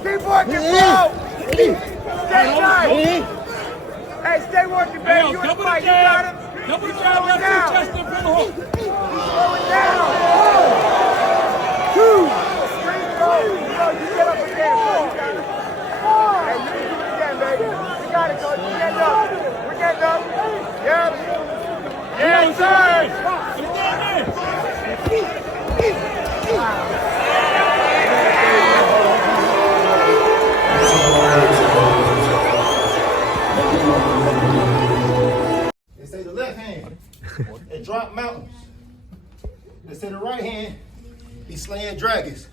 Keep working, bro. Stay tight. Hey, stay working, baby. You in the fight. You got him. Double Keep jab, slowing left down. chest and pull hook. Keep slowing down. Street throw. You get up again. You got it. Hey, you can do it again, baby. You got it, coach. We're getting up. We're getting up. Yep. Yes, sir. They say the left hand, it drop mountains. They say the right hand, be slaying dragons.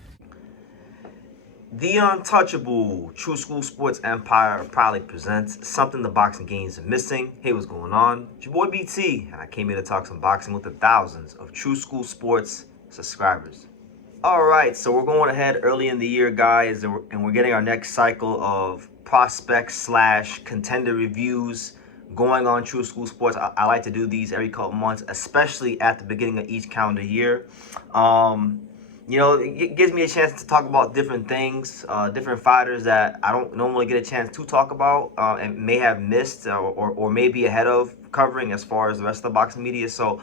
The Untouchable True School Sports Empire proudly presents something the boxing games are missing. Hey, what's going on? It's your boy BT, and I came here to talk some boxing with the thousands of True School Sports subscribers. Alright, so we're going ahead early in the year, guys, and we're getting our next cycle of prospect / contender reviews going on True School Sports. I like to do these every couple months, especially at the beginning of each calendar year. You know, it gives me a chance to talk about different things, different fighters that I don't normally get a chance to talk about and may have missed or may be ahead of covering as far as the rest of the boxing media. So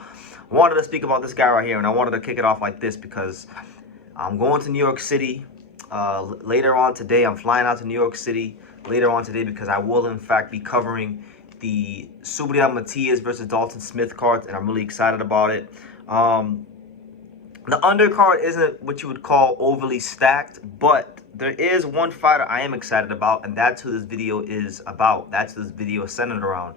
I wanted to speak about this guy right here, and I wanted to kick it off like this because I'm going to New York City later on today. I'm flying out to New York City later on today because I will, in fact, be covering the Subriel Matias versus Dalton Smith card, and I'm really excited about it. The undercard isn't what you would call overly stacked, but there is one fighter I am excited about, and that's who this video is about. That's who this video is centered around.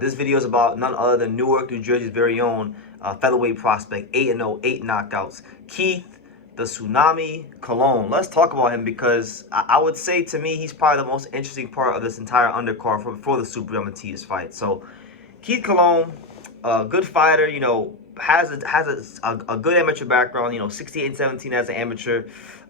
This video is about none other than Newark, New Jersey's very own featherweight prospect, 8-0, 8 knockouts, Keith the Tsunami Colon. Let's talk about him because I would say, to me, he's probably the most interesting part of this entire undercard for the Subriel Matias fight. So Keith Colon, a good fighter, you know, has a good amateur background, you know, 68-17 as an amateur.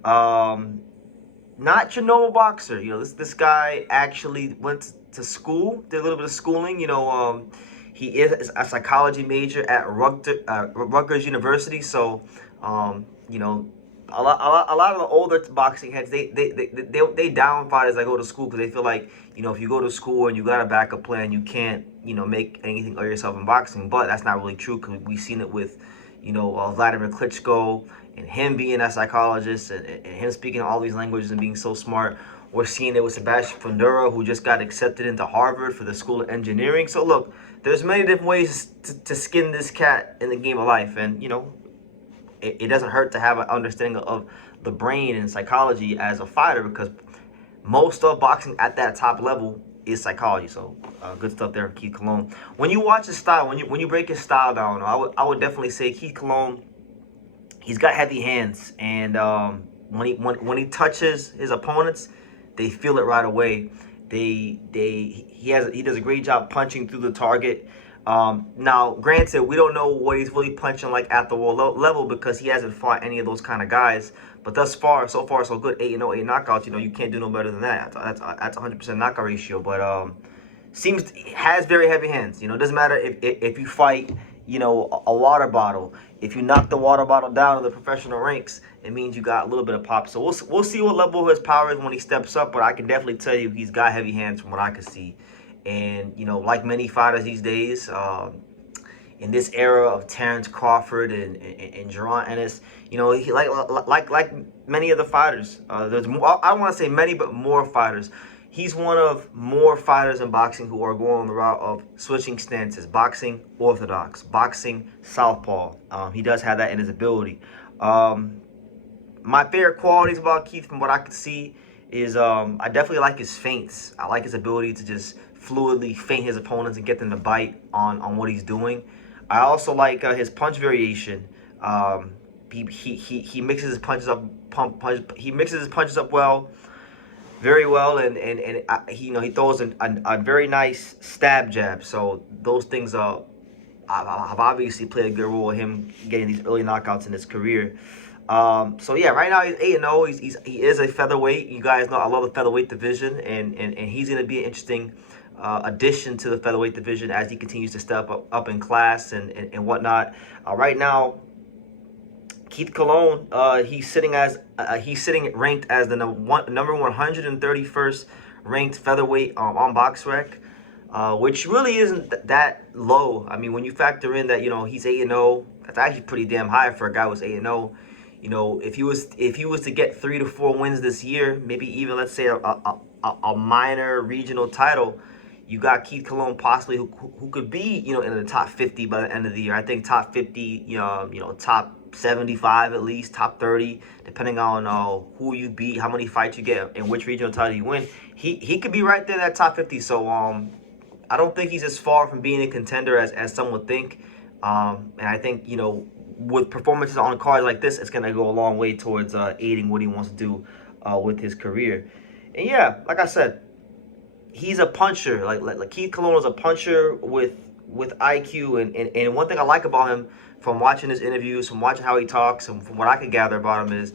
Not your normal boxer. You know, this guy actually went to school, did a little bit of schooling. You know, he is a psychology major at Rutgers University. So, you know, a lot of the older boxing heads, they down fighters that go to school because they feel like, you know, if you go to school and you got a backup plan, you can't, you know, make anything of yourself in boxing. But that's not really true because we've seen it with, you know, Vladimir Klitschko and him being a psychologist and him speaking all these languages and being so smart. We're seeing it with Sebastian Fundora, who just got accepted into Harvard for the School of Engineering. So look, there's many different ways to skin this cat in the game of life, and you know, it doesn't hurt to have an understanding of the brain and psychology as a fighter, because most of boxing at that top level is psychology. So good stuff there, Keith Colon. When you watch his style, when you break his style down, I would definitely say Keith Colon, he's got heavy hands, and when he touches his opponents, they feel it right away. He does a great job punching through the target. Now, granted, we don't know what he's really punching like at the world level because he hasn't fought any of those kind of guys. But thus far, so good. 8-0, 8 knockouts. You know, you can't do no better than that. That's 100% knockout ratio. But has very heavy hands. You know, it doesn't matter if you fight, you know, a water bottle. If you knock the water bottle down in the professional ranks, it means you got a little bit of pop. So we'll see what level his power is when he steps up. But I can definitely tell you he's got heavy hands from what I can see. And, you know, like many fighters these days, in this era of Terrence Crawford and Jaron Ennis, you know, he like many of the fighters. There's more, I don't want to say many, but more fighters. He's one of more fighters in boxing who are going on the route of switching stances, boxing orthodox, boxing southpaw. He does have that in his ability. My favorite qualities about Keith, from what I could see, is I definitely like his feints. I like his ability to just fluidly feint his opponents and get them to bite on what he's doing. I also like his punch variation. He mixes his punches up. He mixes his punches up very well, and he, you know, he throws a very nice stab jab. So those things have obviously played a good role in him getting these early knockouts in his career. So yeah, right now he's 8-0. He is a featherweight. You guys know I love the featherweight division, and he's going to be an interesting addition to the featherweight division as he continues to step up in class and whatnot. Right now, Keith Colon, he's sitting ranked as the number 131st ranked featherweight on BoxRec, which really isn't that low. I mean, when you factor in that, you know, he's 8-0, that's actually pretty damn high for a guy who's 8-0. You know, if he was to get 3 to 4 wins this year, maybe even, let's say, a minor regional title, you got Keith Colon possibly who could be, you know, in the top 50 by the end of the year. I think top 50, you know, top 75 at least, top 30, depending on who you beat, how many fights you get, and which regional title you win. He could be right there in that top 50. So I don't think he's as far from being a contender as some would think. And I think, you know, with performances on cards like this, it's gonna go a long way towards aiding what he wants to do with his career. And yeah, like I said, he's a puncher. Like Keith Colon is a puncher with IQ. And one thing I like about him, from watching his interviews, from watching how he talks, and from what I can gather about him, is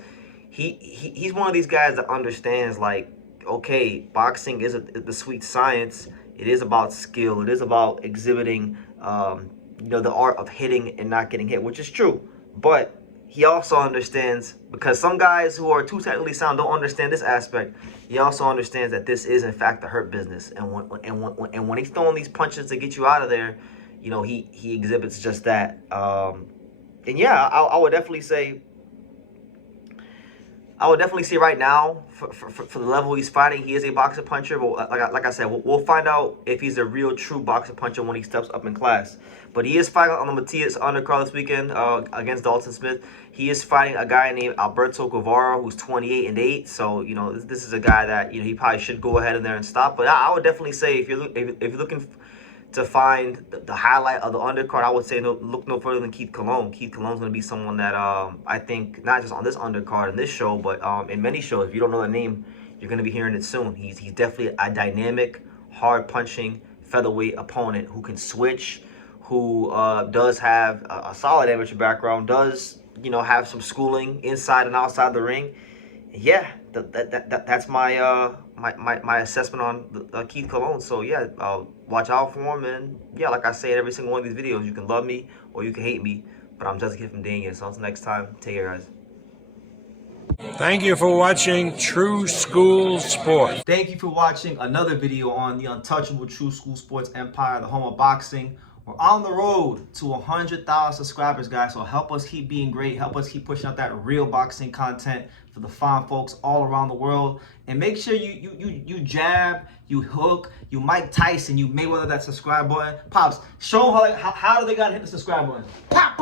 he's one of these guys that understands, like, okay, boxing is the sweet science. It is about skill. It is about exhibiting, you know, the art of hitting and not getting hit, which is true. But he also understands, because some guys who are too technically sound don't understand this aspect. He also understands that this is in fact a hurt business, and when he's throwing these punches to get you out of there, you know, he exhibits just that. And yeah, I would definitely say right now, for the level he's fighting, he is a boxer puncher. But like I said, we'll find out if he's a real true boxer puncher when he steps up in class. But he is fighting on the Matias undercard this weekend against Dalton Smith. He is fighting a guy named Alberto Guevara, who's 28-8. So, you know, this is a guy that, you know, he probably should go ahead in there and stop. But I would definitely say, if you're looking to find the highlight of the undercard, I would say look no further than Keith Colon. Keith Colon's going to be someone that I think, not just on this undercard in this show, but in many shows, if you don't know the name, you're going to be hearing it soon. He's definitely a dynamic, hard-punching featherweight opponent who can switch, who does have a solid amateur background, does, you know, have some schooling inside and outside the ring. Yeah, that's my my assessment on Keith Colon. So yeah, watch out for him. And yeah, like I say in every single one of these videos, you can love me or you can hate me, but I'm just a kid from Daniel. So until next time, take care, guys. Thank you for watching True School Sports. Thank you for watching another video on the untouchable True School Sports empire, the home of boxing. We're on the road to 100,000 subscribers, guys. So help us keep being great. Help us keep pushing out that real boxing content for the fine folks all around the world. And make sure you jab, you hook, you Mike Tyson, you Mayweather that subscribe button. Pops, show them how do they gotta hit the subscribe button. Pop!